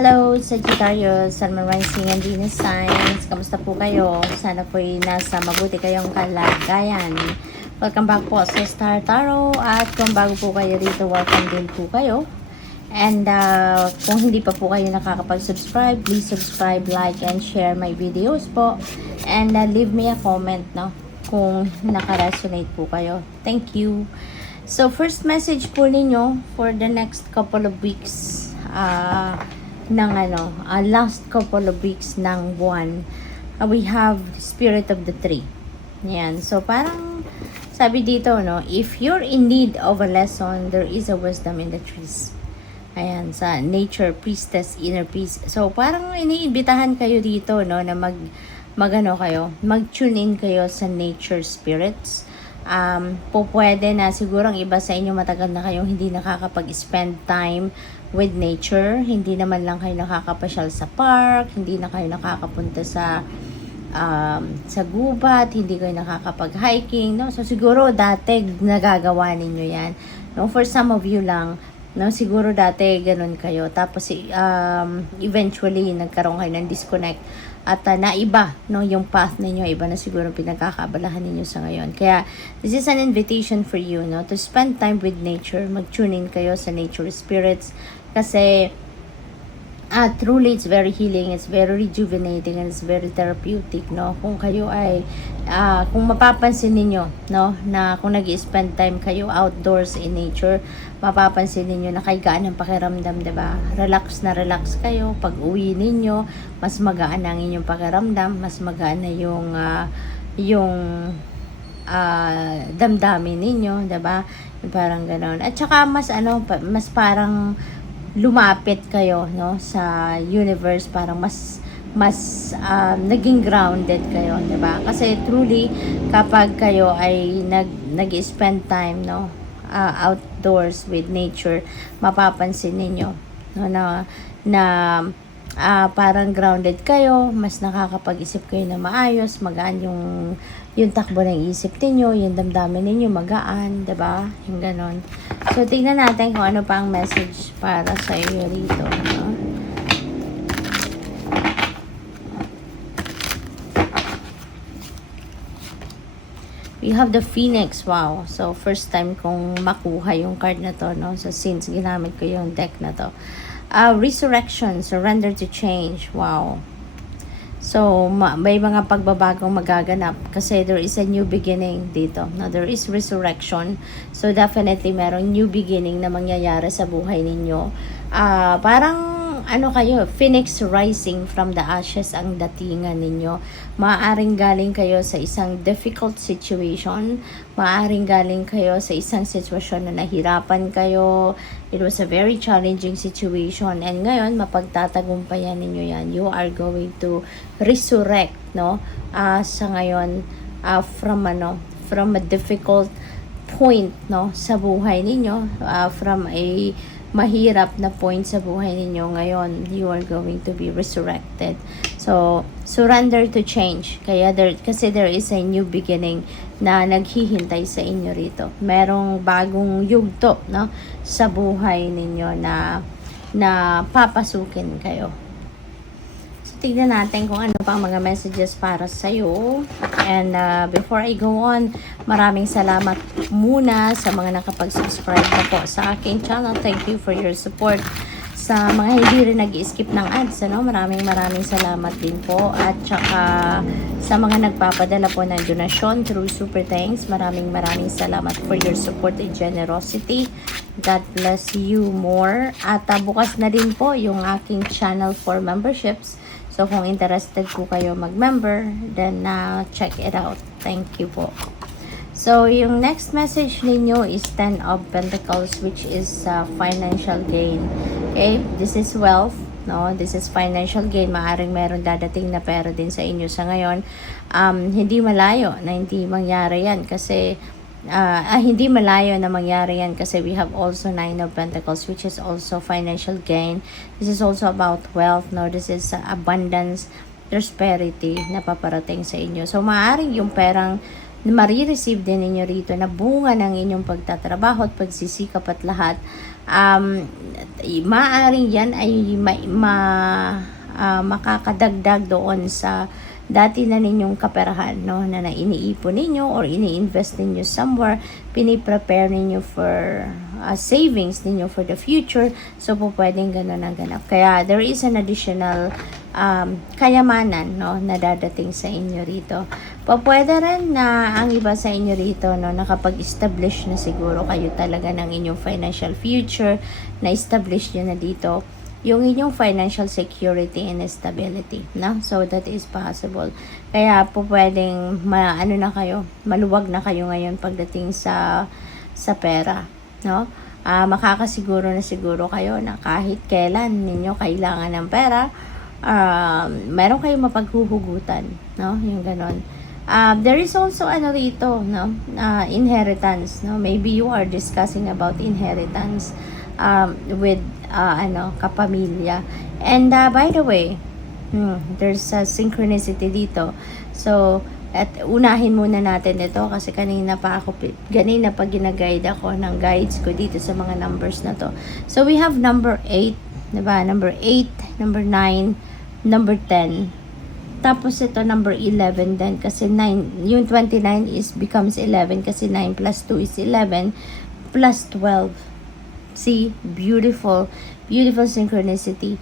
Hello, Sagittarius, Sun, Moon, Rising, and Venus signs. Kamusta po kayo? Sana po'y nasa mabuti kayong kalagayan. Welcome back po sa Star Tarot. At kung bago po kayo dito, welcome din po kayo. And kung hindi pa po kayo nakakapag-subscribe, please subscribe, like, and share my videos po. And leave me a comment, no? Kung naka-resonate po kayo. Thank you. So, first message po ninyo for the next couple of weeks. Last couple of weeks ng buwan, we have Spirit of the Tree. Yan. So, parang sabi dito, no, if you're in need of a lesson, there is a wisdom in the trees. Ayan, sa nature, priestess, inner peace. So, parang iniimbitahan kayo dito, no, na mag-tune in kayo sa nature spirits. Pwede na siguro ang iba sa inyo matagal na kayong hindi nakakapag-spend time with nature, hindi naman lang kayo nakakapasyal sa park, hindi na kayo nakakapunta sa gubat, hindi kayo nakakapag-hiking, no? So siguro dati nagagawa ninyo 'yan. No, for some of you lang, no, siguro dati ganun kayo. Tapos eventually nagkaroon kayo ng disconnect at naiba, no, yung path ninyo, iba na siguro pinagkakaabalahan ninyo sa ngayon. Kaya this is an invitation for you, no, to spend time with nature, mag-tune in kayo sa nature spirits kasi truly it's very healing, it's very rejuvenating, and it's very therapeutic, no. Kung kayo ay kung mapapansin niyo, no, na kung nag-spend time kayo outdoors in nature, mapapansin niyo na kaigaan ang pakiramdam, 'di ba? Relax na relax kayo pag uwi ninyo, mas magaan ang inyong pakiramdam, mas magaan na yung damdamin ninyo, 'di ba? Parang ganoon. At saka mas parang lumapit kayo, no, sa universe, parang mas naging grounded kayo, 'di ba? Kasi truly kapag kayo ay nag-spend time, no, outdoors with nature, mapapansin ninyo, no, na parang grounded kayo, mas nakakapag-isip kayo na maayos, magaan yung takbo ng isip niyo, yung damdamin niyo magaan, 'di ba? Yung ganon. So, tingnan natin kung ano pa ang message para sa iyo rito, no? We have the Phoenix. Wow. So, first time kong makuha yung card na to, no? So, since ginamit ko yung deck na to. Resurrection, surrender to change. Wow. So, may mga pagbabagong magaganap kasi there is a new beginning dito. Now, there is resurrection. So, definitely merong new beginning na mangyayari sa buhay ninyo. Parang kayo, phoenix rising from the ashes ang datingan ninyo. Maaaring galing kayo sa isang difficult situation. Maaaring galing kayo sa isang sitwasyon na nahirapan kayo. It was a very challenging situation. And ngayon, mapagtatagumpayan ninyo yan. You are going to resurrect, no? Sa ngayon, from a difficult point, no, sa buhay ninyo, from a mahirap na point sa buhay ninyo ngayon, you are going to be resurrected. So, surrender to change. Kasi there is a new beginning na naghihintay sa inyo rito. Merong bagong yugto, no, sa buhay ninyo na papasukin kayo. Tignan natin kung ano pang mga messages para sa'yo. And before I go on, maraming salamat muna sa mga nakapag-subscribe na po sa aking channel. Thank you for your support. Sa mga hindi rin nag-skip ng ads, ano, maraming salamat din po. At saka sa mga nagpapadala po ng donasyon through Super Thanks, maraming salamat for your support and generosity. God bless you more. At bukas na din po yung aking channel for memberships. So, kung interested po kayo mag-member, then check it out. Thank you po. So, yung next message ninyo is 10 of Pentacles, which is financial gain. Okay? This is wealth, no? This is financial gain. Maaring meron dadating na pera din sa inyo sa ngayon. Hindi malayo na hindi mangyari yan kasi hindi malayo na mangyari yan kasi we have also 9 of Pentacles, which is also financial gain. This is also about wealth, no? This is abundance, prosperity na paparating sa inyo. So, maaaring yung perang marireceive din ninyo rito na bunga ng inyong pagtatrabaho at pagsisikap at lahat. Maaaring yan ay makakadagdag doon sa dati na ninyong kaperahan, no, na iniipon ninyo or ini-invest ninyo somewhere, piniprepare ninyo for savings ninyo for the future. So po pwedeng ganun ang ganap. Kaya there is an additional kayamanan, no, na dadating sa inyo rito. Pwede rin na ang iba sa inyo rito, no, nakapag-establish na siguro kayo talaga ng inyong financial future, na establish nyo na dito yung inyong financial security and stability, no? So that is possible. Kaya po pwedeng maluwag na kayo ngayon pagdating sa pera, no? Makakasiguro na siguro kayo na kahit kailan ninyo kailangan ng pera, meron kayong mapaghuhugutan, no? Yung ganon. There is also rito, no? Inheritance, no? Maybe you are discussing about inheritance with kapamilya. And by the way, there's a synchronicity dito. So, at unahin muna natin ito kasi kanina pa ginaguide ako ng guides ko dito sa mga numbers na to. So, we have number 8, diba? Number 8, number 9, number 10. Tapos ito number 11 din kasi 9, yung 29 becomes 11 kasi 9 plus 2 is 11 plus 12. See, beautiful synchronicity.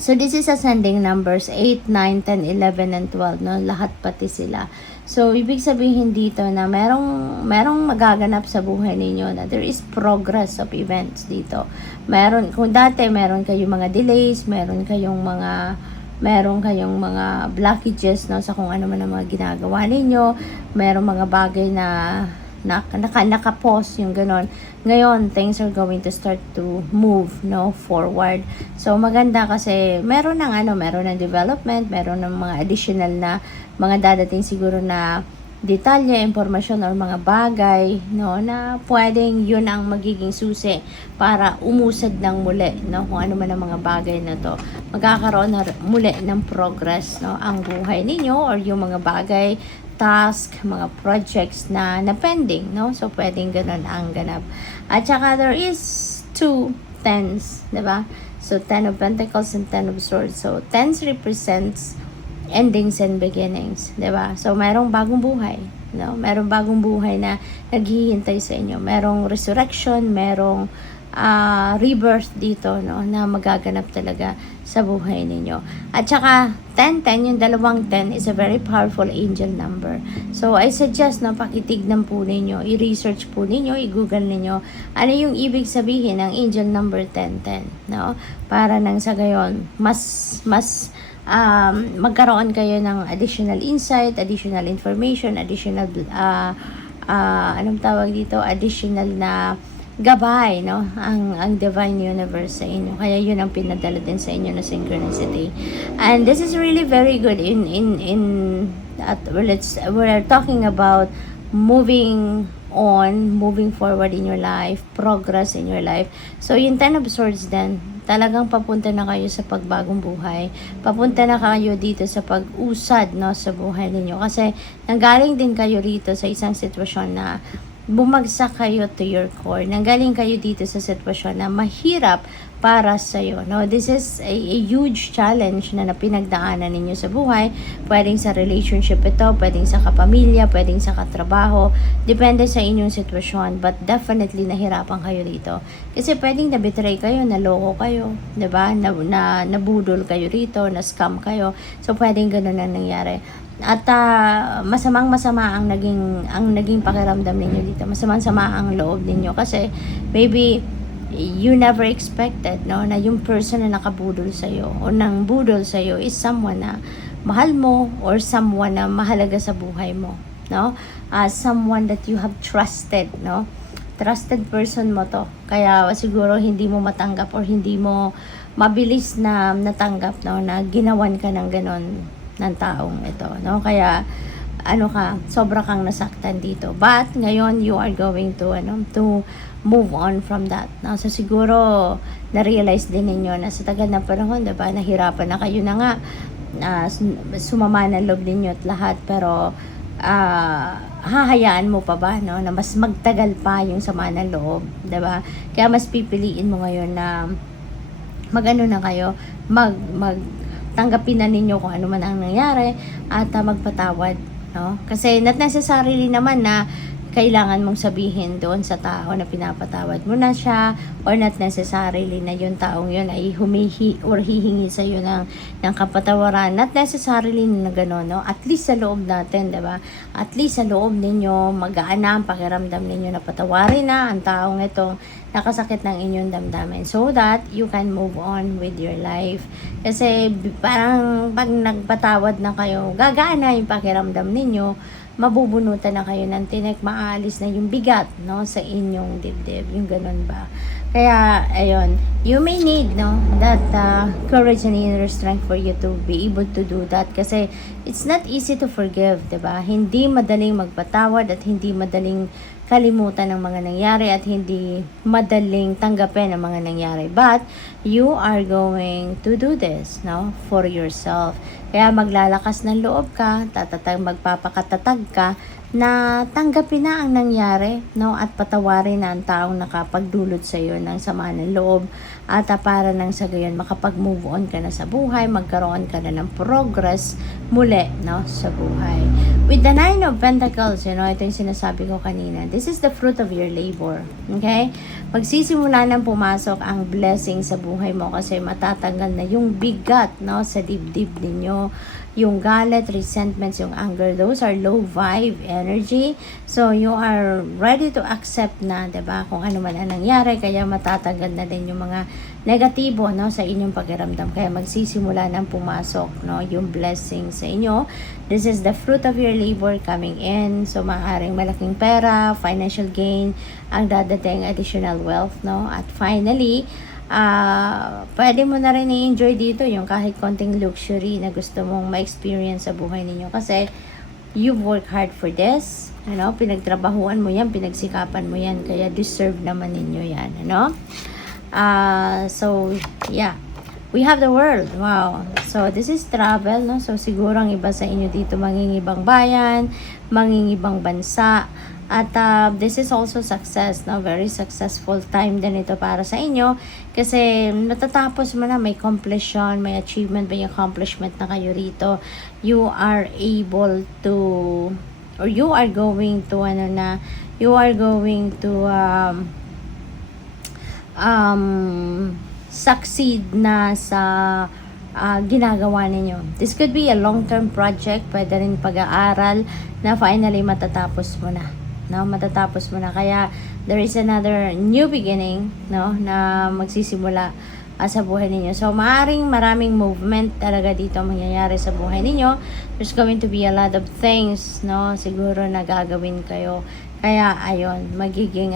So this is ascending numbers 8, 9, 10, 11 and 12, no? Lahat pati sila. So ibig sabihin dito na merong magaganap sa buhay ninyo, na there is progress of events dito. Kung dati meron kayong mga delays, meron kayong mga blockages, no, sa kung ano man ang mga ginagawa ninyo, merong mga bagay na naka-pause yung ganon. Ngayon, things are going to start to move, no, forward. So maganda kasi meron ng development, meron ng mga additional na mga dadating siguro na detalye, impormasyon or mga bagay, no, na pwedeng yun ang magiging susi para umusad ng muli, no, kung ano man ang mga bagay na to. Magkakaroon na muli ng progress, no, ang buhay ninyo or yung mga bagay, task, mga projects na pending, no? So, pwedeng ganun ang ganap. At saka, there is 2 tens, diba? So, 10 of Pentacles and 10 of Swords. So, tens represents endings and beginnings, diba? So, merong bagong buhay, no? Merong bagong buhay na naghihintay sa inyo. Merong resurrection, merong rebirth dito, no, na magaganap talaga sa buhay ninyo. At saka 10, yung dalawang 10 is a very powerful angel number. So I suggest na pakitignan po ninyo, i-research po ninyo, i-google ninyo ano yung ibig sabihin ng angel number 10, no, para nang sa gayon mas magkaroon kayo ng additional insight, additional information, additional additional na gabay, no, ang divine universe sa inyo. Kaya yun ang pinadala din sa inyo na synchronicity. And this is really very good we're talking about moving on, moving forward in your life, progress in your life. So yung 10 of Swords din, talagang papunta na kayo sa pagbagong buhay. Papunta na kayo dito sa pag-usad, no, sa buhay ninyo. Kasi nanggaling din kayo rito sa isang sitwasyon na bumagsak kayo to your core. Nanggaling kayo dito sa sitwasyon na mahirap para sa iyo, no? This is a huge challenge na pinagdaanan ninyo sa buhay. Pwedeng sa relationship ito, pwedeng sa kapamilya, pwedeng sa katrabaho. Depende sa inyong sitwasyon, but definitely nahirapan kayo dito. Kasi pwedeng na-betray kayo, naloko kayo, 'di ba? Nabudol kayo rito, na-scam kayo. So pwedeng ganoon ang nangyari. At masamang-masama ang naging pakiramdam ninyo dito. Masamang-sama ang loob ninyo kasi maybe you never expected, no, na yung person na nakabudol sa iyo o nang budol sa iyo is someone na mahal mo or someone na mahalaga sa buhay mo, no? Someone that you have trusted, no? Trusted person mo to. Kaya siguro hindi mo matanggap or hindi mo mabilis na natanggap, no, na ginawan ka ng ganon ng taong ito, no? Kaya sobra kang nasaktan dito. But ngayon you are going to move on from that, no? So siguro na-realize din ninyo na sa tagal na panahon, diba, nahirapan na kayo na nga, sumama ng loob ninyo at lahat, pero hahayaan mo pa ba, no, na mas magtagal pa yung sama ng loob, 'di ba? Kaya mas pipiliin mo ngayon na magano na kayo, tanggapin na ninyo kung ano man ang nangyari at magpatawad, no? Kasi not necessarily naman na kailangan mong sabihin doon sa tao na pinapatawad mo na siya, or not necessarily na yung taong yun ay humihi or hihingi sa iyo ng kapatawaran. Not necessarily na gano'n, no? At least sa loob natin, 'di ba? At least sa loob ninyo magaan na ang pakiramdam ninyo na patawarin na ang taong ito nakasakit ng inyong damdamin, so that you can move on with your life. Kasi parang pag nagpatawad na kayo, gagaan na yung pakiramdam ninyo, mabubunutan na kayo ng tinik, maalis na yung bigat, no, sa inyong dibdib, yung ganun ba. Kaya ayun, you may need, no, that courage and inner strength for you to be able to do that, kasi it's not easy to forgive, 'di ba? Hindi madaling magpatawad at hindi madaling kalimutan ng mga nangyari at hindi madaling tanggapin ang mga nangyari, but you are going to do this, no, for yourself. Kaya maglalakas ng loob ka, magpapakatatag ka na tanggapin na ang nangyari, no, at patawarin na ang taong nakapagdulot sa iyo ng sama ng loob, at para nang sa gayon makapag-move on ka na sa buhay, magkaroon ka na ng progress muli, no, sa buhay. With the Nine of Pentacles, ito yung sinasabi ko kanina, this is the fruit of your labor, okay? Magsisimula nang pumasok ang blessing sa buhay mo, kasi matatanggal na yung bigat, no, sa dibdib ninyo. Yung galit, resentments, yung anger, those are low vibe energy. So, you are ready to accept na, 'di ba, kung ano man ang nangyari, kaya matatanggal na din yung mga negatibo, no, sa inyong pakiramdam. Kaya magsisimula nang pumasok, no, yung blessing sa inyo. This is the fruit of your labor coming in. So, maaaring malaking pera, financial gain, ang dadating, additional wealth, no. At finally, pwede mo na rin i-enjoy dito yung kahit konting luxury na gusto mong ma-experience sa buhay ninyo, kasi you work hard for this, ano, pinagtrabahuan mo yan, pinagsikapan mo yan, kaya deserve naman ninyo yan, ano. So yeah, we have the world. Wow. So this is travel, no, so siguro ang iba sa inyo dito mangingibang bayan, mangingibang bansa. At this is also success, no? Very successful time din ito para sa inyo, kasi matatapos mo na, may completion, may achievement, may accomplishment na kayo rito. You are able to, or you are going to, you are going to succeed na sa ginagawa ninyo. This could be a long-term project, pwede rin pag-aaral na finally matatapos mo na. No, matatapos mo na. Kaya there is another new beginning, no, na magsisimula sa buhay ninyo. So maraming movement talaga dito mangyayari sa buhay ninyo. There's going to be a lot of things, no, siguro na gagawin kayo. Kaya ayun, magiging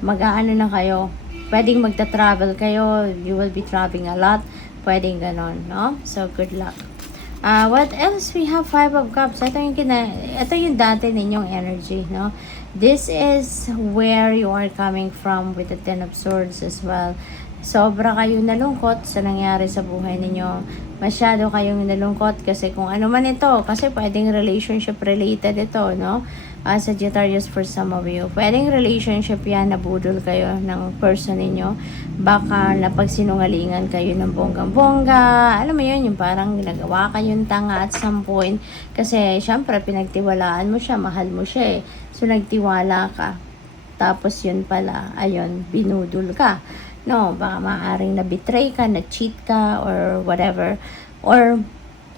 mag-aano na kayo. Pwedeng magta-travel kayo, you will be traveling a lot. Pwedeng ganon, no? So good luck. What else? We have Five of Cups. Ito yung dati ninyong energy, no? This is where you are coming from with the Ten of Swords as well. Sobra kayo nalungkot sa nangyari sa buhay ninyo. Masyado kayong nalungkot kasi kung ano man ito. Kasi pwedeng relationship related ito, no? Sagittarius for some of you. Pwedeng relationship yan, nabudol kayo ng person ninyo. Baka napagsinungalingan kayo ng bonggang-bongga. Alam mo yun, yung parang ginagawa kayong tanga at some point. Kasi syempre pinagtiwalaan mo siya, mahal mo siya eh. So nagtiwala ka. Tapos yun pala, ayun, binudol ka. No, baka maaaring na-betray ka, na-cheat ka, or whatever. Or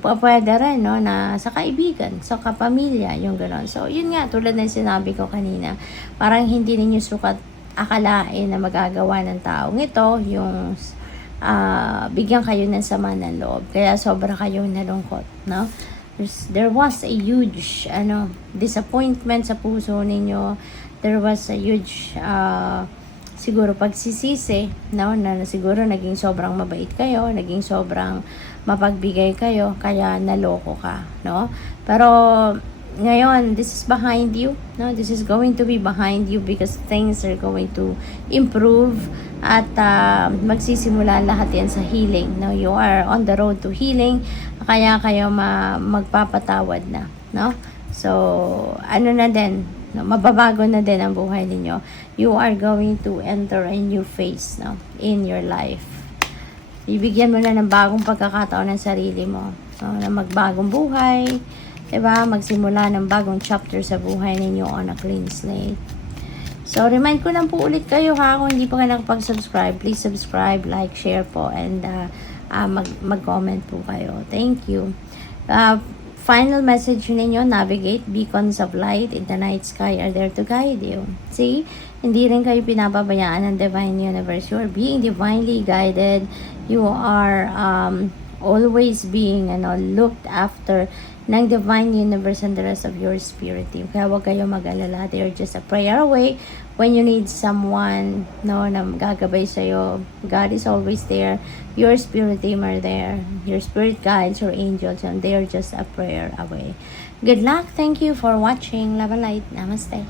pwede rin, no, na sa kaibigan, sa kapamilya, yung gano'n. So, yun nga, tulad ng sinabi ko kanina, parang hindi ninyo sukat akalain na magagawa ng taong ito, yung bigyan kayo ng sama ng loob. Kaya sobra kayong nalungkot, no? There was a huge, disappointment sa puso ninyo. There was a huge, siguro pagsisisi, no, na siguro naging sobrang mabait kayo, naging sobrang mapagbigay kayo, kaya naloko ka, no? Pero ngayon, this is behind you, no? This is going to be behind you because things are going to improve at magsisimula lahat yan sa healing, no? You are on the road to healing, kaya kayo magpapatawad na, no? So, ano na din, no? Mababago na din ang buhay ninyo. You are going to enter a new phase, no? In your life. Bibigyan mo na ng bagong pagkakataon ng sarili mo. So, na magbagong buhay, diba? Magsimula ng bagong chapter sa buhay ninyo on a clean slate. So, remind ko lang po ulit kayo ha, kung hindi pa kayo nakapag-subscribe, please subscribe, like, share po, and mag-comment po kayo. Thank you. Final message ninyo, navigate, beacons of light in the night sky are there to guide you. See, hindi rin kayo pinababayaan ng divine universe. You are being divinely guided. You are always being looked after ng divine universe and the rest of your spirit team. Kaya huwag kayo mag-alala. They are just a prayer away. When you need someone na gagabay sa'yo, God is always there. Your spirit team are there. Your spirit guides, your angels, and they are just a prayer away. Good luck. Thank you for watching. Love and light. Namaste.